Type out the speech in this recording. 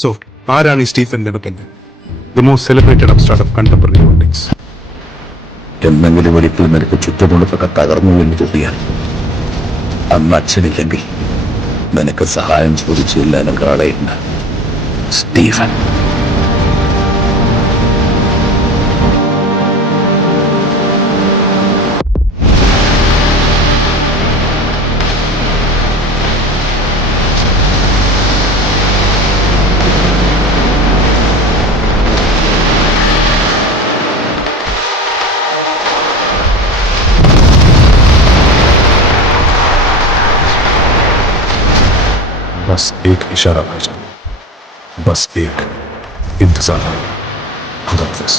So ആരാണ് ഈ Stephen ലെബക്കൻ, the most celebrated upstart of contemporary politics? എന്തെങ്കിലും ഒരിക്കൽ നിനക്ക് ചുറ്റുമുള്ളതൊക്കെ തകർന്നു എന്ന് തോന്നിയാൽ അന്ന് അച്ഛനില്ലെങ്കിൽ നിനക്ക് സഹായം ചോദിച്ചില്ല എന്നൊരാളെയില്ല. സ്റ്റീഫൻ. बस एक इशारा भाईजान, बस एक इंतजार। खुदा हाफिज।